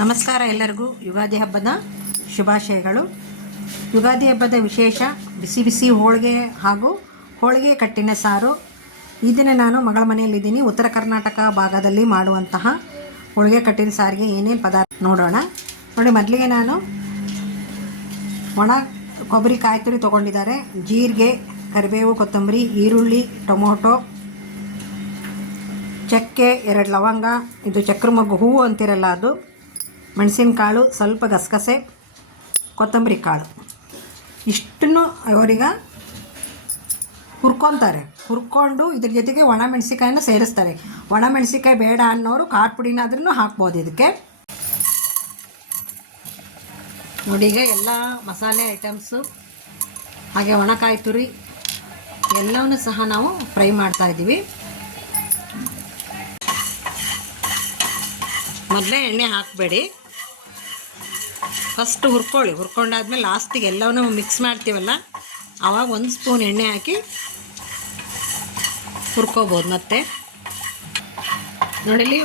ನಮಸ್ಕಾರ ಎಲ್ಲರಿಗೂ. ಯುಗಾದಿ ಹಬ್ಬದ ಶುಭಾಶಯಗಳು. ಯುಗಾದಿ ಹಬ್ಬದ ವಿಶೇಷ, ಬಿಸಿ ಬಿಸಿ ಹೋಳಿಗೆ ಹಾಗೂ ಹೋಳಿಗೆ ಕಟ್ಟಿನ ಸಾರು. ಈ ದಿನ ನಾನು ಮಗಳ ಮನೆಯಲ್ಲಿದ್ದೀನಿ. ಉತ್ತರ ಕರ್ನಾಟಕ ಭಾಗದಲ್ಲಿ ಮಾಡುವಂತಹ ಹೋಳಿಗೆ ಕಟ್ಟಿನ ಸಾರಿಗೆ ಏನೇನು ಪದಾರ್ಥ ನೋಡೋಣ. ನೋಡಿ, ಮೊದಲಿಗೆ ನಾನು ಒಣ ಕೊಬ್ಬರಿ ಕಾಯಿ ತುರಿ ತೊಗೊಂಡಿದ್ದಾರೆ. ಜೀರಿಗೆ, ಕರಿಬೇವು, ಕೊತ್ತಂಬರಿ, ಈರುಳ್ಳಿ, ಟೊಮೊಟೊ, ಚಕ್ಕೆ, ಎರಡು ಲವಂಗ, ಇದು ಚಕ್ರಮೊಗ್ಗು ಹೂವು ಅಂತಿರಲ್ಲ ಅದು. ಮೆಣಸಿನಕಾಳು ಸ್ವಲ್ಪ ಗಸಗಸೆ, ಕೊತ್ತಂಬರಿ ಕಾಳು. ಇಷ್ಟನ್ನು ಅವರಿಗೆ ಹುರ್ಕೊತಾರೆ. ಹುರ್ಕೊಂಡು ಇದ್ರ ಜೊತೆಗೆ ಒಣ ಮೆಣಸಿಕಾಯನ್ನ ಸೇರಿಸ್ತಾರೆ. ಒಣ ಮೆಣಸಿಕಾಯಿ ಬೇಡ ಅನ್ನೋರು ಖಾರ ಪುಡಿನಾದ್ರೂ ಹಾಕ್ಬೋದು ಇದಕ್ಕೆ. ನೋಡಿ ಈಗ ಎಲ್ಲ ಮಸಾಲೆ ಐಟಮ್ಸು, ಹಾಗೆ ಒಣಕಾಯಿ ತುರಿ ಎಲ್ಲವನ್ನು ಸಹ ನಾವು ಫ್ರೈ ಮಾಡ್ತಾ ಇದ್ದೀವಿ. ಮೊದಲೇ ಎಣ್ಣೆ ಹಾಕಬೇಡಿ. ಫಸ್ಟ್ ಹುರ್ಕೊಳ್ಳಿ. ಹುರ್ಕೊಂಡಾದ್ಮೇಲೆ ಲಾಸ್ಟಿಗೆ ಎಲ್ಲವನ್ನೂ ಮಿಕ್ಸ್ ಮಾಡ್ತೀವಲ್ಲ ಆವಾಗ ಒಂದು ಸ್ಪೂನ್ ಎಣ್ಣೆ ಹಾಕಿ ಹುರ್ಕೋಬೋದು ಮತ್ತೆ. ನೋಡಿಲಿ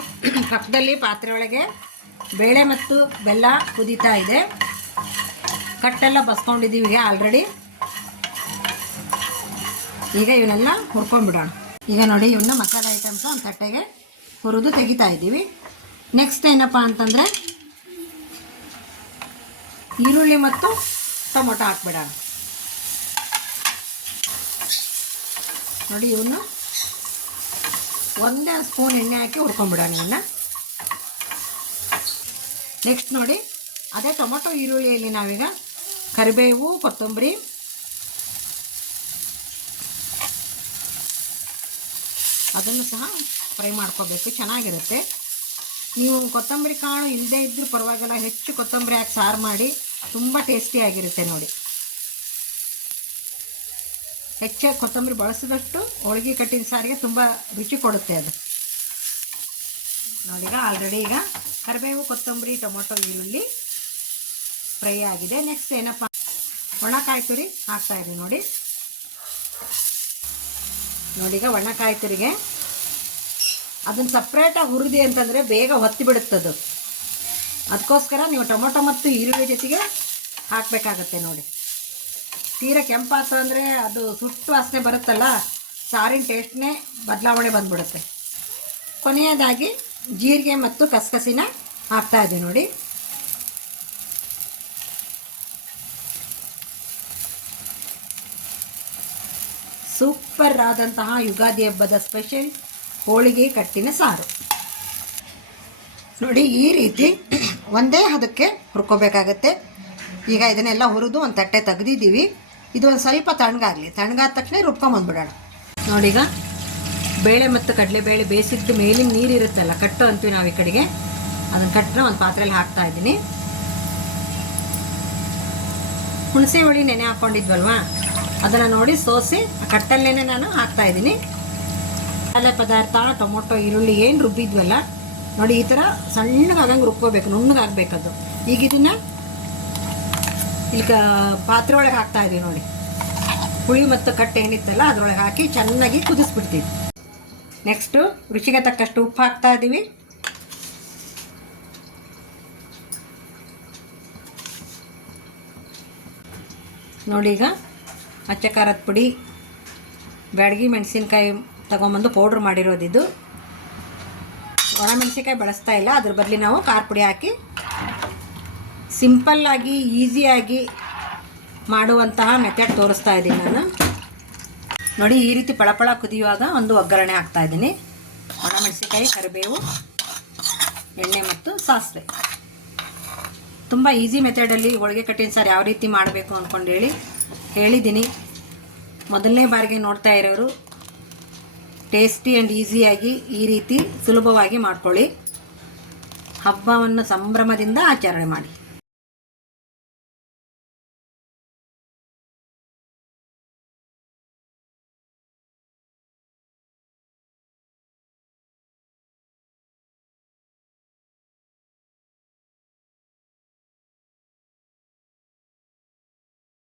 ಪಕ್ಕದಲ್ಲಿ ಪಾತ್ರೆ ಒಳಗೆ ಬೇಳೆ ಮತ್ತು ಬೆಲ್ಲ ಕುದೀತಾ ಇದೆ. ಕಟ್ಟೆಲ್ಲ ಬಸ್ಕೊಂಡಿದ್ದೀವಿ ಈಗ ಆಲ್ರೆಡಿ ಈಗ ಇವನ್ನೆಲ್ಲ ಹುರ್ಕೊಂಡ್ಬಿಡೋಣ. ಈಗ ನೋಡಿ ಇವನ್ನ ಮಸಾಲೆ ಐಟಮ್ಸ್ ಒಂದು ತಟ್ಟೆಗೆ ಹುರಿದು ತೆಗಿತಾ ಇದ್ದೀವಿ. ನೆಕ್ಸ್ಟ್ ಏನಪ್ಪ ಅಂತಂದರೆ ಈರುಳ್ಳಿ ಮತ್ತು ಟೊಮೊಟೊ ಹಾಕ್ಬಿಡೋಣ ನೋಡಿ ಇವನ್ನ ಒಂದೇ ಸ್ಪೂನ್ ಎಣ್ಣೆ ಹಾಕಿ ಹುರ್ಕೊಂಡ್ಬಿಡೋಣ ಇವನ್ನ. ನೆಕ್ಸ್ಟ್ ನೋಡಿ, ಅದೇ ಟೊಮೊಟೊ ಈರುಳ್ಳಿಯಲ್ಲಿ ನಾವೀಗ ಕರಿಬೇವು, ಕೊತ್ತಂಬರಿ, ಅದನ್ನು ಸಹ ಫ್ರೈ ಮಾಡ್ಕೋಬೇಕು, ಚೆನ್ನಾಗಿರುತ್ತೆ. ನೀವು ಕೊತ್ತಂಬರಿ ಕಾಳು ಇಲ್ಲದೇ ಇದ್ದರೂ ಪರವಾಗಿಲ್ಲ, ಹೆಚ್ಚು ಕೊತ್ತಂಬರಿ ಹಾಕಿ ಸಾರು ಮಾಡಿ ತುಂಬ ಟೇಸ್ಟಿಯಾಗಿರುತ್ತೆ ನೋಡಿ. ಹೆಚ್ಚಾಗಿ ಕೊತ್ತಂಬರಿ ಬಳಸಿದಷ್ಟು ಹೋಳಿಗೆ ಕಟ್ಟಿನ ಸಾರಿಗೆ ತುಂಬ ರುಚಿ ಕೊಡುತ್ತೆ ಅದು. ನೋಡಿ, ಈಗ ಆಲ್ರೆಡಿ ಈಗ ಕರಿಬೇವು, ಕೊತ್ತಂಬರಿ, ಟೊಮೊಟೊ, ಈರುಳ್ಳಿ ಫ್ರೈ ಆಗಿದೆ. ನೆಕ್ಸ್ಟ್ ಏನಪ್ಪ? ಒಣಕಾಯಿ ತುರಿ ಹಾಕ್ತಾ ಇದ್ದೀವಿ ನೋಡಿ. ನೋಡಿ, ಈಗ ಒಣಕಾಯಿ ತುರಿಗೆ. ಅದನ್ನು ಸಪ್ರೇಟಾಗಿ ಹುರಿದಿ ಅಂತಂದರೆ ಬೇಗ ಹೊತ್ತಿ ಬಿಡುತ್ತದು. ಅದಕ್ಕೋಸ್ಕರ ನೀವು ಟೊಮೊಟೊ ಮತ್ತು ಈರುಳ್ಳಿ ಜೊತೆಗೆ ಹಾಕಬೇಕಾಗತ್ತೆ ನೋಡಿ. ತೀರ ಕೆಂಪಾತು ಅಂದರೆ ಅದು ಸುಟ್ಟು ವಾಸನೆ ಬರುತ್ತಲ್ಲ, ಸಾರಿನ ಟೇಸ್ಟ್ನೇ ಬದಲಾವಣೆ ಬಂದ್ಬಿಡುತ್ತೆ. ಕೊನೆಯದಾಗಿ ಜೀರಿಗೆ ಮತ್ತು ಕಸಕಸಿನ ಹಾಕ್ತಾ ಇದೆ ನೋಡಿ. ಸೂಪರ್ ಆದಂತಹ ಯುಗಾದಿ ಹಬ್ಬದ ಸ್ಪೆಷಲ್ ಹೋಳಿಗೆ ಕಟ್ಟಿನ ಸಾರು. ನೋಡಿ, ಈ ರೀತಿ ಒಂದೇ ಹದಕ್ಕೆ ಹುರ್ಕೋಬೇಕಾಗತ್ತೆ. ಈಗ ಇದನ್ನೆಲ್ಲ ಹುರಿದು ಒಂದು ತಟ್ಟೆ ತೆಗೆದಿದ್ದೀವಿ. ಇದು ಒಂದು ಸ್ವಲ್ಪ ತಣ್ಣಗಾಗಲಿ ತಣ್ಣಗಾದ ತಕ್ಷಣ ರುಬ್ಕೊಂಬಂದ್ಬಿಡೋಣ ನೋಡೀಗ ಬೇಳೆ ಮತ್ತು ಕಡಲೆಬೇಳೆ ಬೇಯಿಸಿದ್ದು ಮೇಲಿನ ನೀರು ಇರುತ್ತಲ್ಲ ಕಟ್ಟು ಅಂತೀವಿ ನಾವು ಈ ಕಡೆಗೆ. ಅದನ್ನು ಕಟ್ಟರೆ ಒಂದು ಪಾತ್ರೆಯಲ್ಲಿ ಹಾಕ್ತಾ ಇದ್ದೀನಿ. ಹುಣಸೆ ಹುಳಿ ನೆನೆ ಹಾಕ್ಕೊಂಡಿದ್ವಲ್ವಾ ಅದನ್ನು ನೋಡಿ ಸೋಸಿ ಆ ಕಟ್ಟಲ್ಲೇ ನಾನು ಹಾಕ್ತಾ ಇದ್ದೀನಿ. ಮಸಾಲೆ ಪದಾರ್ಥ, ಟೊಮೊಟೊ, ಈರುಳ್ಳಿ ಏನು ರುಬ್ಬಿದ್ವಲ್ಲ ನೋಡಿ, ಈ ಥರ ಸಣ್ಣಗಾಗಂಗೆ ರುಬ್ಕೋಬೇಕು, ನುಣ್ಣಗಾಗಬೇಕದು. ಈಗ ಇದನ್ನು ಇಲ್ಲಿ ಕ, ಪಾತ್ರೆ ಒಳಗೆ ಹಾಕ್ತಾ ಇದ್ದೀವಿ ನೋಡಿ. ಹುಳಿ ಮತ್ತು ಕಟ್ಟೆ ಏನಿತ್ತಲ್ಲ, ಅದರೊಳಗೆ ಹಾಕಿ ಚೆನ್ನಾಗಿ ಕುದಿಸ್ಬಿಡ್ತೀವಿ. ನೆಕ್ಸ್ಟು ರುಚಿಗೆ ತಕ್ಕಷ್ಟು ಉಪ್ಪು ಹಾಕ್ತಾ ಇದ್ದೀವಿ ನೋಡಿ ಈಗ ಅಚ್ಚ ಖಾರದ ಪುಡಿ, ಬ್ಯಾಡಗಿ ಮೆಣಸಿನ್ಕಾಯಿ ತಗೊಂಬಂದು ಪೌಡ್ರ್ ಮಾಡಿರೋದಿದು. ಒಣ ಮೆಣಸಿನ್ಕಾಯಿ ಬಳಸ್ತಾ ಇಲ್ಲ. ಅದ್ರ ಬದಲಿ ನಾವು ಖಾರ ಪುಡಿ ಹಾಕಿ ಸಿಂಪಲ್ಲಾಗಿ ಈಸಿಯಾಗಿ ಮಾಡುವಂತಹ ಮೆಥಡ್ ತೋರಿಸ್ತಾ ಇದ್ದೀನಿ ನಾನು. ನೋಡಿ, ಈ ರೀತಿ ಪಳಪಳ ಕುದಿಯುವಾಗ ಒಂದು ಒಗ್ಗರಣೆ ಹಾಕ್ತಾ ಇದ್ದೀನಿ. ಒಣ ಮೆಣಸಿನ್ಕಾಯಿ ಕರಿಬೇವು, ಎಣ್ಣೆ ಮತ್ತು ಸಾಸಿವೆ. ತುಂಬ ಈಸಿ ಮೆಥಡಲ್ಲಿ ಹೋಳಿಗೆ ಕಟ್ಟಿನ ಸಾರು ಯಾವ ರೀತಿ ಮಾಡಬೇಕು ಅಂದ್ಕೊಂಡು ಹೇಳಿ, ಹೇಳಿದ್ದೀನಿ. ಮೊದಲನೇ ಬಾರಿಗೆ ನೋಡ್ತಾ ಇರೋರು ಟೇಸ್ಟಿ ಆ್ಯಂಡ್ ಈಸಿಯಾಗಿ ಈ ರೀತಿ ಸುಲಭವಾಗಿ ಮಾಡ್ಕೊಳ್ಳಿ. ಹಬ್ಬವನ್ನು ಸಂಭ್ರಮದಿಂದ ಆಚರಣೆ ಮಾಡಿ.